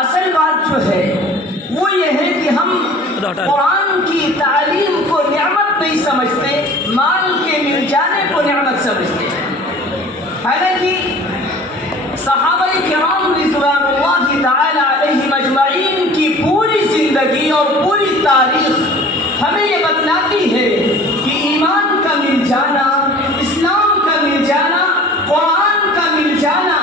اصل بات جو ہے وہ یہ ہے کہ ہم قرآن کی تعلیم کو نعمت نہیں سمجھتے، مال کے مل جانے کو نعمت سمجھتے ہیں۔ حالانکہ صحابہ کرام رضوان اللہ تعالی علیہم اجمعین کی پوری زندگی اور پوری تاریخ ہمیں یہ بتلاتی ہے کہ ایمان کا مل جانا، اسلام کا مل جانا، قرآن کا مل جانا،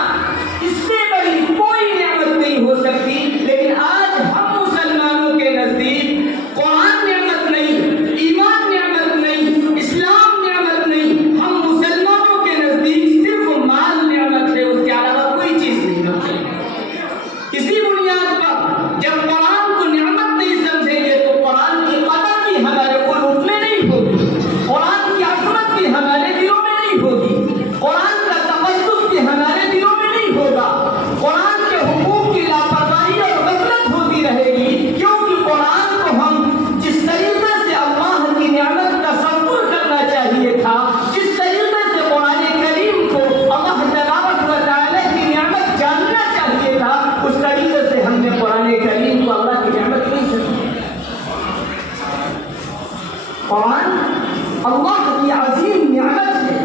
اس سے بڑی کوئی نعمت نہیں ہو سکتی۔ لیکن آج ہم مسلمانوں کے نزدیک قرآن نعمت نہیں، ایمان نعمت نہیں، اسلام نعمت نہیں، ہم مسلمانوں کے نزدیک صرف مال نعمت ہے، اس کے علاوہ کوئی چیز نہیں ہوتی۔ اسی بنیاد پر جب قرآن کو نعمت نہیں سمجھیں گے تو قرآن کی قدر بھی ہمارے قلوب میں نہیں ہوگی، قرآن کی عظمت بھی ہمارے دلوں میں نہیں ہوگی، قرآن کا تقدس بھی ہمارے دلوں میں نہیں ہوگا، قرآن کے حقوق کی لاپرواہی اور غفلت ہوتی رہے گی، کیونکہ قرآن کو ہم جس طریقے سے اللہ کی نعمت تصور کرنا چاہیے تھا، جس طریقے سے قرآن کریم کو اللہ تبارک و تعالی کی نعمت جاننا چاہیے تھا، اس طریقے سے ہم نے قرآن کریم کو اللہ کی نعمت نہیں سمجھا۔ قرآن اللہ کی عظیم نعمت ہے،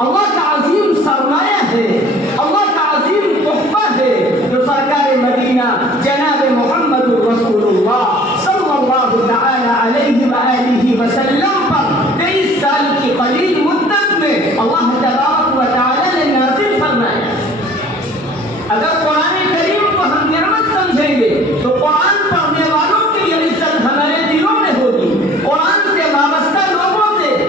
اللہ کا عظیم سرمایہ ہے، اللہ کا عظیم تحفہ ہے، جو سرکار مدینہ جناب محمد رسول اللہ صلی اللہ تعالی علیہ وآلہ وسلم پر 23 سال کی قلیل مدت میں اللہ تبارک و تعالی نے نازل فرمایا۔ اگر قرآن کریم کو ہم نعمت سمجھیں گے تو قرآن پڑھنے والوں کی یہ عزت ہمارے دلوں میں ہوگی، قرآن سے وابستہ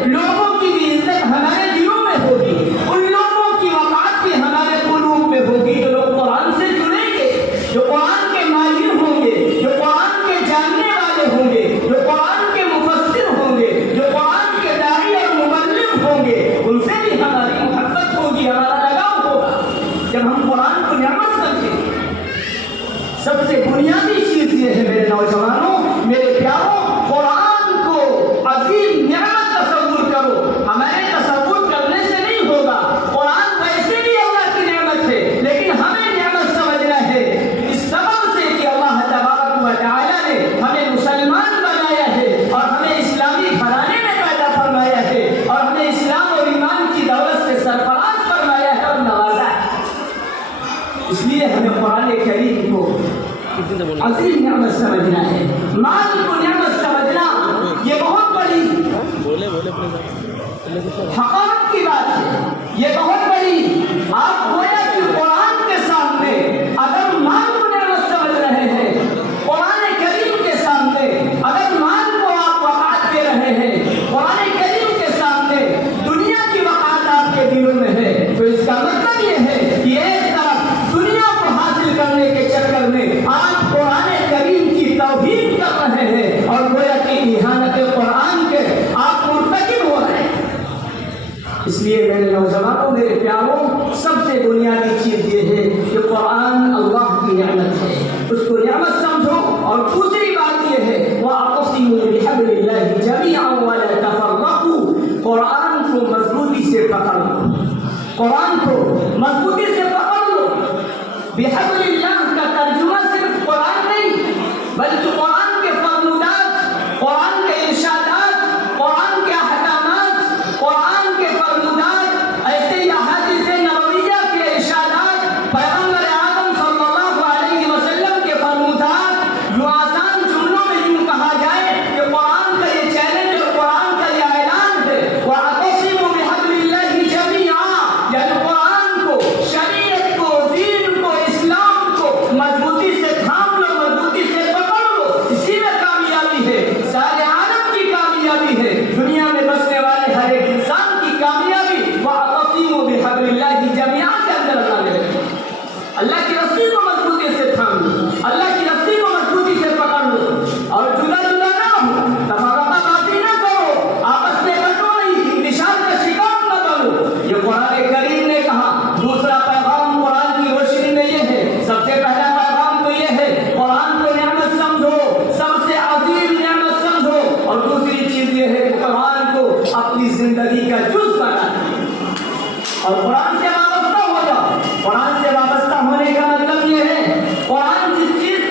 لوگوں کی بھی عزت ہمارے دلوں میں ہوگی، ان لوگوں کی وقعت بھی ہمارے قلوب میں ہوگی جو لوگ قرآن سے جڑیں گے، جو قرآن کے ماہر ہوں گے، جو قرآن کے جاننے والے ہوں گے، جو قرآن کے مفسر ہوں گے، جو قرآن کے داعی اور مبلغ ہوں گے، ان سے بھی ہماری محبت ہوگی، ہمارا لگاؤ ہوگا جب ہم قرآن کو نعمت سمجھیں۔ سب سے بنیادی چیز یہ ہے میرے نوجوانوں، میرے پیاروں، قرآن کو عظیم نعمت تصور کرو۔ ہمارے تصور کرنے سے نہیں ہوگا، قرآن ویسے بھی اللہ کی نعمت ہے، لیکن ہمیں نعمت سمجھنا ہے اس سبب سے کہ اللہ تبارک و تعالی نے ہمیں مسلمان بنایا ہے اور ہمیں اسلامی گھرانے میں پیدا فرمایا ہے اور ہمیں اسلام اور ایمان کی دولت سے سرفراز فرمایا ہے اور نوازا ہے۔ اس لیے ہمیں قرآن کریم کو عظیم نعمت سمجھنا ہے۔ مال کو نعمت سمجھنا یہ بہت بڑی حقارت کی بات ہے، یہ بہت بڑی، آپ گویا کہ قرآن کے سامنے اگر مال کو نعمت سمجھ رہے ہیں، قرآن کریم کے سامنے اگر مال کو آپ وقعت دے رہے ہیں، قرآن کریم کے سامنے دنیا کی وقعت آپ کے دلوں میں ہے، تو اس کا مطلب یہ ہے کہ ایک طرف دنیا کو حاصل کرنے کے چکر میں آپ قرآن کریم کی توہین کر رہے ہیں اور گویا کہ اہانت قرآن کے آپ مرتکب ہو رہے ہیں۔ اس لیے میرے نوجوانوں، میرے پیاروں، سب سے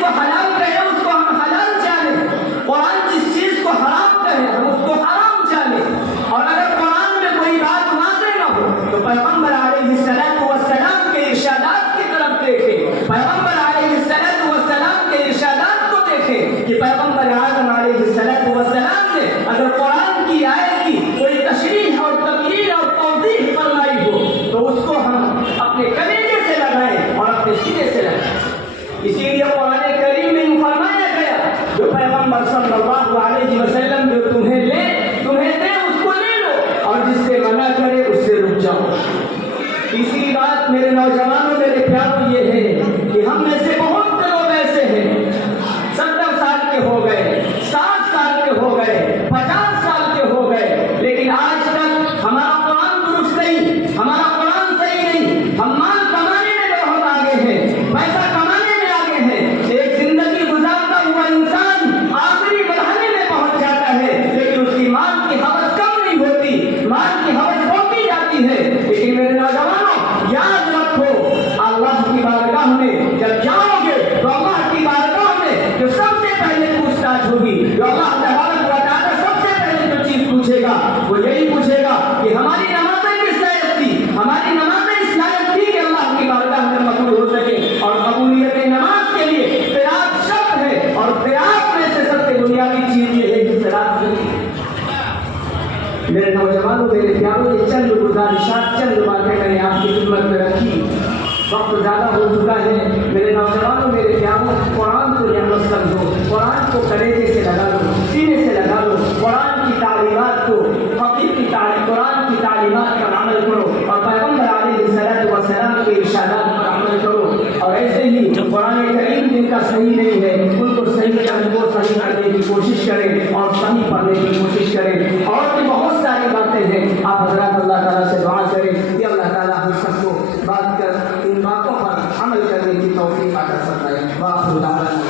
کو حلال کہے اس کو ہم حلال جانیں، قرآن جس چیز کو حرام کہے ہم اس کو حرام جانیں، اور اگر قرآن میں کوئی بات واضح نہ ہو تو پیغمبر علیہ السلام کے ارشادات کی طرف دیکھیں، پیغمبر علیہ السلام کے ارشادات کو دیکھیں کہ پیغمبر اعظم علیہ السلام نے اگر قرآن کی آیت کی کوئی تشریح اور تبیین اور توضیح فرمائی ہو تو اس کو ہم اپنے کلیجے سے لگائیں اور اپنے سینے سے لگائیں۔ اسی لیے قرآن کریم میں یہ فرمایا گیا جو پیغمبر صلی اللہ علیہ وسلم جو تمہیں دے اس کو لے لو، اور جس سے منع کرے اس سے رک جاؤ۔ تیسری بات میرے نوجوانوں میرے پیاروں یہ ہے کہ ہم میں سے بہت سے لوگ ایسے ہیں 70 سال کے ہو گئے، 60 سال کے ہو گئے، 50 سال کے ہو گئے، لیکن آج تک ہمارا قرآن درست نہیں، ہمارا قرآن صحیح نہیں، ہم مال کمانے میں بہت آگے ہیں، پیسہ کمانے میں آگے ہیں، ایک زندگی گزارتا ہوا انسان آخری مرحلے میں پہنچ جاتا ہے لیکن اس کی مال کی حوث کم نہیں ہوتی، مال کی حوث بڑھتی جاتی ہے۔ لیکن میرے نوجوانوں یاد رکھو اللہ کی بارگاہ میں جب جاؤ گے تو اللہ کی بارگاہ میں جو سب سے پہلے پوچھ تاچھ ہوگی، جو اللہ تبارک و تعالیٰ سب سے پہلے جو چیز پوچھے گا وہ یہی پوچھے گا کہ ہماری نمازیں کس لائق تھی، ہماری نمازیں اس لائق تھی کہ اللہ کی بارگاہ میں قبول ہو سکے۔ اور قبولیت نماز کے لیے قرات شرط ہے، اور قرات میں سے سب سے بنیادی چیز یہ ہے کہ قرات ضروری ہے۔ میرے نوجوانوں میرے پیاروں یہ چند گزارشات چند باتیں میں نے آپ کی خدمت میں رکھی، وقت زیادہ ہو چکا ہے۔ میرے نوجوانوں میرے پیاروں قرآن کو نعمت سمجھو، قرآن کو کلیجے سے لگا لو، سینے سے لگا لو، قرآن کی تعلیمات کو قرآن کی تعلیمات پر عمل کرو اور پیغمبر علیہ السلام کے ارشادات پر عمل کرو، اور ایسے ہی قرآن کریم جن کا صحیح نہیں ہے ان کو صحیح کرنے کی کوشش کریں اور صحیح پڑھنے کی کوشش کریں۔ اور بھی بہت ساری باتیں ہیں، آپ حضرات اللہ تعالیٰ سے دعا کریں کہ اللہ تعالیٰ ہم سب کو بات کر ان باتوں پر عمل کرنے کی توفیق عطا فرمائے۔